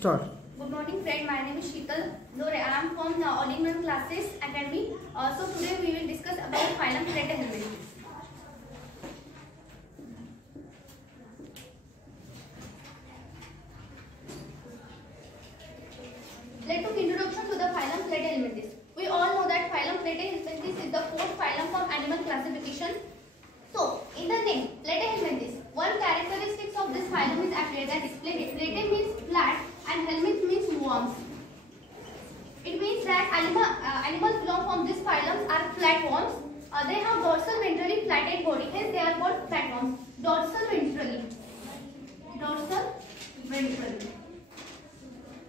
Start. Good morning, friend. My name is Sheetal Dore. I am from All-in-One Classes Academy. So today we will discuss about phylum Platyhelminthes. Let's take introduction to the phylum Platyhelminthes. We all know that phylum Platyhelminthes is the fourth phylum from animal classification. So, in the name Platyhelminthes, one characteristic of this phylum is appeared and displayed. Platy means flat and helminth means worms. It means that animals belong from this phylum are flatworms. They have dorsal ventrally flattened body, hence they are called flatworms. Dorsal ventrally.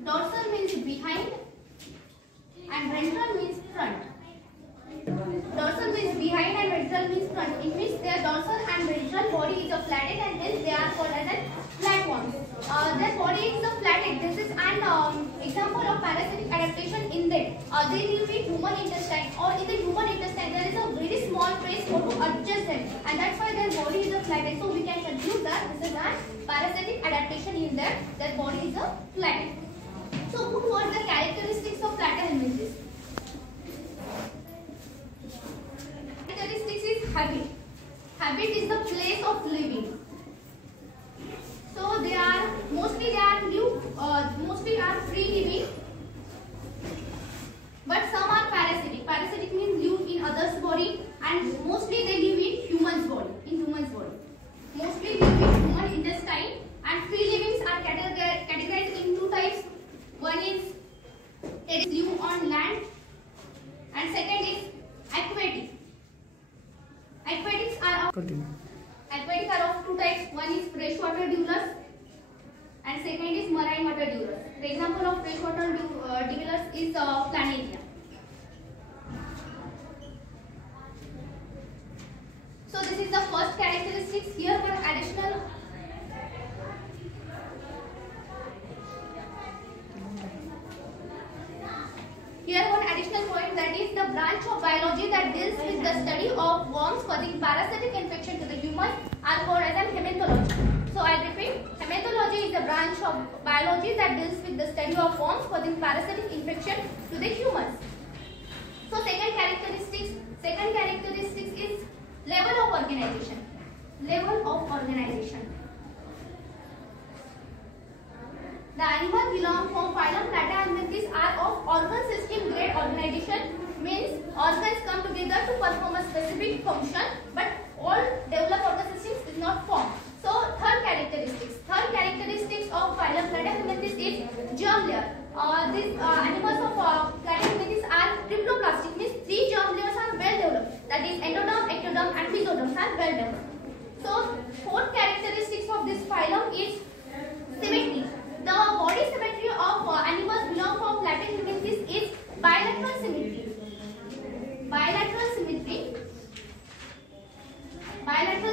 Dorsal means behind and ventral means front. Dorsal means behind and ventral means front. It means their dorsal and ventral body is a flatted and hence they are called as flatworms. Their body is a flatted. This is an example of parasitic adaptation in them. They live in human intestine, or in the human intestine there is a very small space for to adjust them, and that's why their body is a flatted. So we can conclude that this is a parasitic adaptation in them. Their body is a flatted. So what are the characteristics of Platyhelminthes? Characteristics is habit. Habit is the place of living. So they are mostly free living, but some are parasitic. Parasitic means live in others' body, and mostly they live in humans' body. Mostly live in human intestine, and free livings are categorized in two types. One is live on land, and second is aquatic. Aquatic are of two types. One is freshwater dwellers and second is marine water dwellers. The example of freshwater dwellers is Planaria. So this is the first characteristics. Here one additional point, that is the branch of biology that deals with the study of worms causing parasitic infection to the human are called as hematology. So I repeat, hematology is a branch of biology that deals with the study of worms causing parasitic infection to the humans. So second characteristics is level of organization. The animals belong from phylum Platyhelminthes are of organ system grade organization, means organs come together to perform a specific function, but all developed organ systems is not formed. So third characteristics of phylum Platyhelminthes is germ layer. These animals of Platyhelminthes are triploblastic, means three germ layers are well developed. That is endoderm, ectoderm and mesoderm are well developed. So fourth characteristics of this phylum is symmetry. The body symmetry of animals belong from Platyhelminthes is bilateral symmetry. Bilateral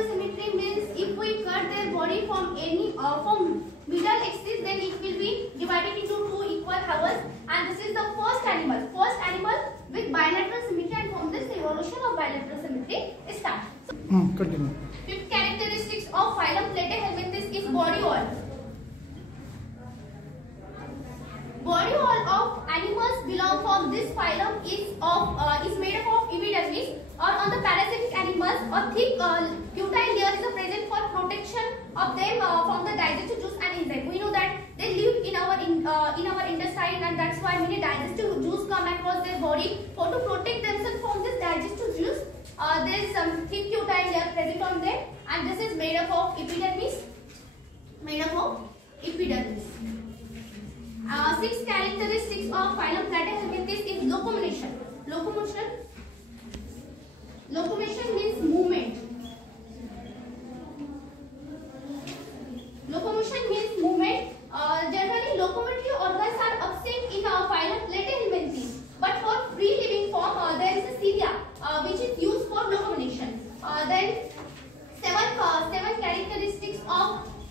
symmetry means if we cut their body from from middle axis, then it will be divided into two equal halves, and this is the first animal with bilateral symmetry, and from this evolution of bilateral symmetry starts. Continue. Fifth characteristics of phylum Platyhelminthes is body wall. Body wall of animals belong from this phylum is made up of epidermis, or on the parasitic animals a thick cutine layer is present for protection of them from the digestive juice and enzyme. We know that they live in our intestine, and that's why many digestive juice come across their body. For to protect themselves from this digestive juice, there is some thick cutine layer present on them, and this is made up of epidermis. Six characteristics of phylum Platyhelminthes is locomotion. Locomotion means movement. Generally, locomotory organs are absent in phylum Platyhelminthes, but for free living form there is a cilia which is used for locomotion. Then seven characteristics of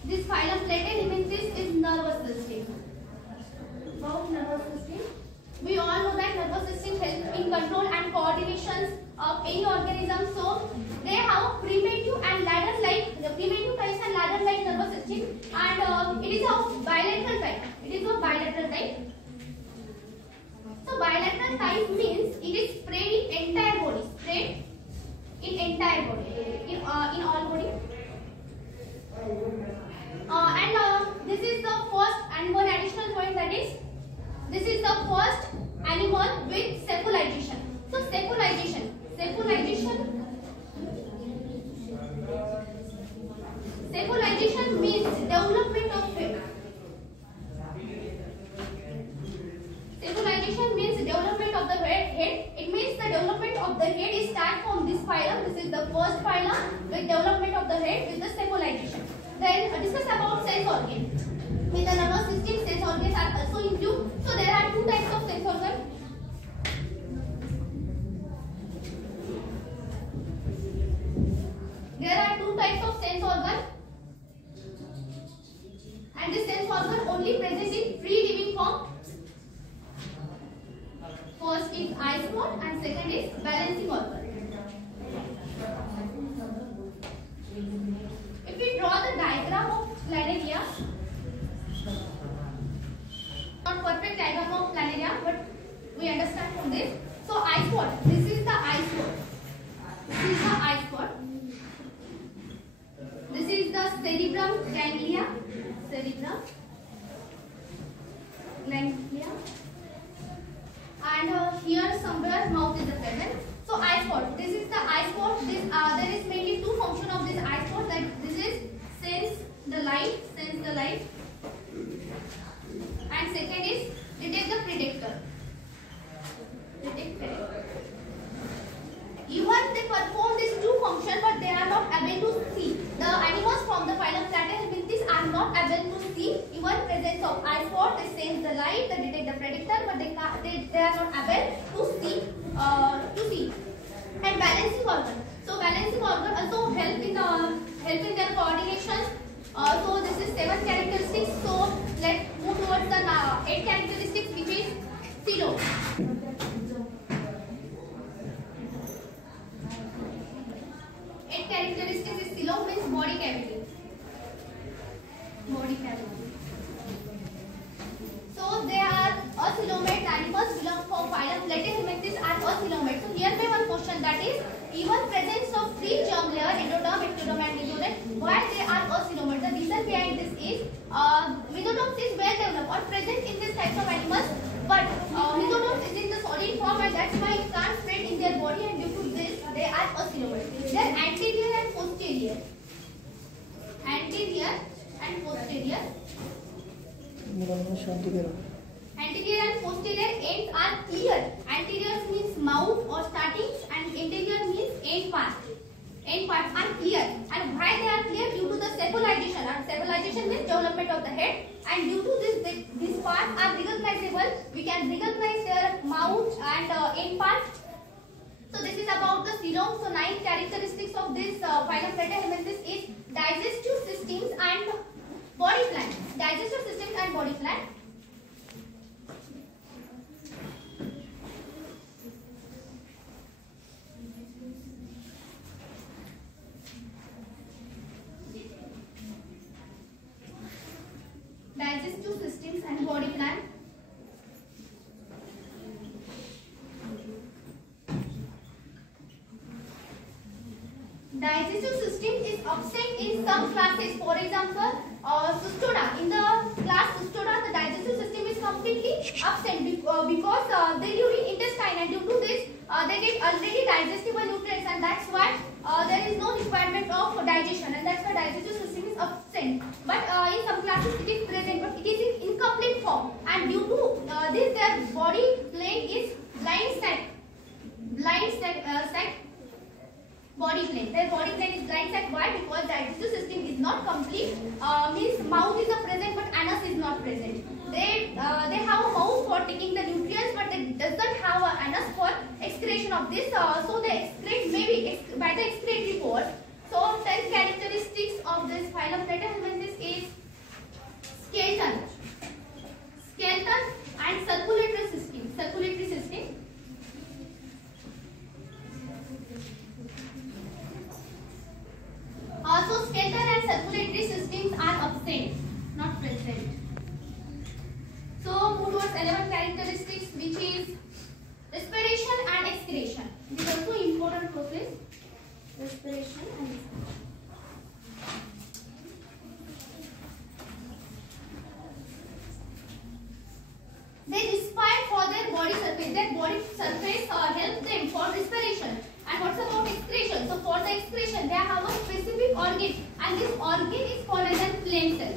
this phylum Platyhelminthes is nervous system. We all know that nervous system helps in control and coordination of any organism. So they have primitive and ladder-like, the primitive types and ladder-like nervous system, and it is of bilateral type. It is of bilateral type. So bilateral type means it is spread in entire body, spread in entire body, in all body. And this is the first, and one additional point, that is this is the first animal with cephalization. So cephalization means development of head. Cephalization means development of the head. It means the development of the head is start from this phylum. This is the first phylum with development of the head with the cephalization. Then discuss about sense organ. In the nervous system, sense organs are also included. So there are two types of sense organ. There are two types of sense organ, and this sense organ only present in free living form. First is eye spot and second is balancing organ. If we draw the diagram of planaria, not perfect diagram of planaria, but we understand from this. So eye spot, this is the eye spot. This is the eye spot. This is the cerebrum ganglia. And here somewhere mouth is present. So eye spot. This is the eye spot. This there is mainly two functions of this eye spot. That this is sense the light, and second is detect the predator. Even they perform these two functions, but they are not able to see. The animals from the phylum Platyhelminthes are not able to see. Even presence of eye spot, they sense the light, they detect the predator, but they are not able to see. And balancing organ. So balancing organ also help in their coordination. So this is 7 characteristics. So let's move towards the 8 characteristics, which is coelom. 8 characteristics is coelom, means body cavity. So they are acoelomate animals belong from phylum Platyhelminthes are acoelomate. So here may one question, that is even presence of three germ layer, endoderm, ectoderm and mesoderm, why they are acoelomate? The reason behind this is mesoderm is well developed or present in this types of animals, but mesoderm is in the solid form and that's why it can't spread in their body, and due to this they are acoelomate. Then anterior and posterior. Anterior and posterior ends are clear. Anterior means mouth or startings, and interior means end parts. End parts are clear. And why they are clear? Due to the cephalization. And cephalization means development of the head. And due to this, these parts are recognizable. We can recognize their mouth and end parts. So this is about the coelom. So 9 characteristics of this phylum Platyhelminthes is digestive systems and body plan. Digestive systems and body plan. Digestive systems and body plan. Digestive system is absent in some classes. For example, Cystoda. In the class Cystoda, the digestive system is completely absent because they live in intestine, and due to this, they get already digestible nutrients, and that's why there is no requirement of digestion, and that's why digestive system is absent. But in some classes it is present, but it is in incomplete form, and due to this, their body plane is blind sac body plane. Their body plane is blind sac. Why? Because digestive system is not complete. Means mouth is present but anus is not present. They have a mouth for taking the nutrients, but they does not have an anus for excretion of this. So they excrete maybe by the excretory pores. So 10 characteristics of this phylum Platyhelminthes is skeleton and circulatory system. Also, skeleton and circulatory systems are absent, not present. So, move which is respiration and expiration. It is also important process. Respiration and expiration. They respire for their body surface. Their body surface helps them for respiration. And what's about expiration? So for the expiration, they have a specific organ, and this organ is called as a flame cell.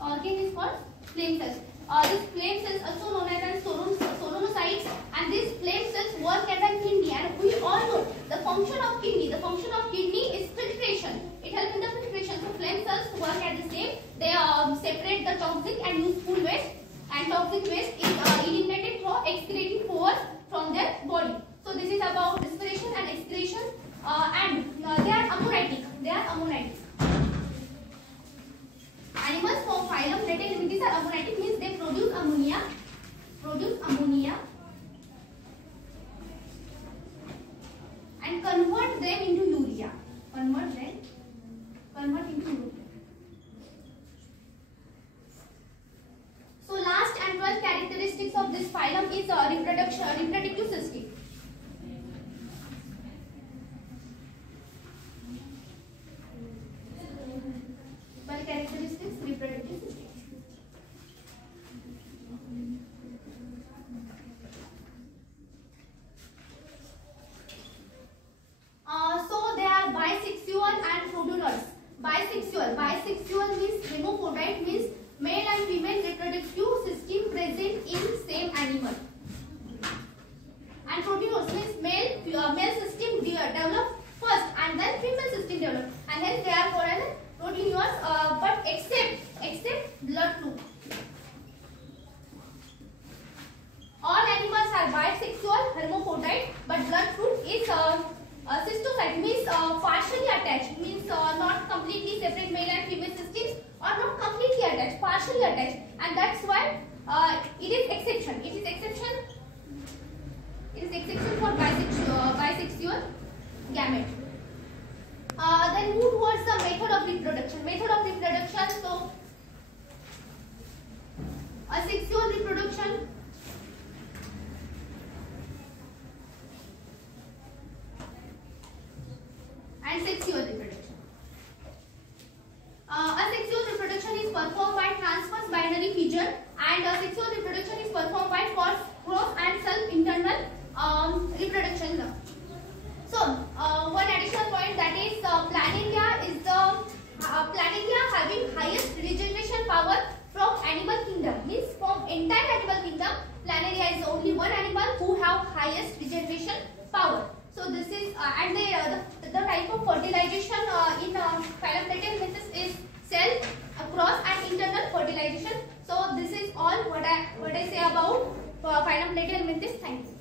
Organ is called flame cells. This flame cells also known as solenocytes, and these flame cells work as a kidney. And we all know the function of kidney. The function of kidney is filtration. It helps in the filtration. So flame cells work as the same. They separate the toxic and useful waste, and toxic waste is eliminated through excreting pores from their body. So this is about respiration and expiration, and they are ammonitic. They are ammonitic. Animals from phylum Platyhelminthes are ammonitic, means they produce ammonia, and convert them into urea. Convert into urea. So last and 12 characteristics of this phylum is reproductive system. Characteristics, reproductive system. So they are bisexual and protolers. Bisexual means hermaphrodite, means male and female reproductive system present in same animal. And protolers means male system develop first and then female system develop, and hence they are called as proteiners, but except blood flow. All animals are bisexual, hermaphrodite, but blood flow is cystocyte, means partially attached, means not completely separate male and female systems, or not completely attached, partially attached, and that's why it is exception. It is exception for bisexual gamete. Then move towards the method of reproduction. So asexual reproduction, and sexual reproduction. Asexual reproduction is performed by transverse binary fission, and sexual reproduction is performed by cross and self-internal reproduction. So one additional point, that is Planaria having highest regeneration power from animal kingdom, means from entire animal kingdom, Planaria is the only one animal who have highest regeneration power. So this is and the type of fertilization in phylum Platyhelminthes is cell, cross and internal fertilization. So this is all what I say about phylum Platyhelminthes. Thank you.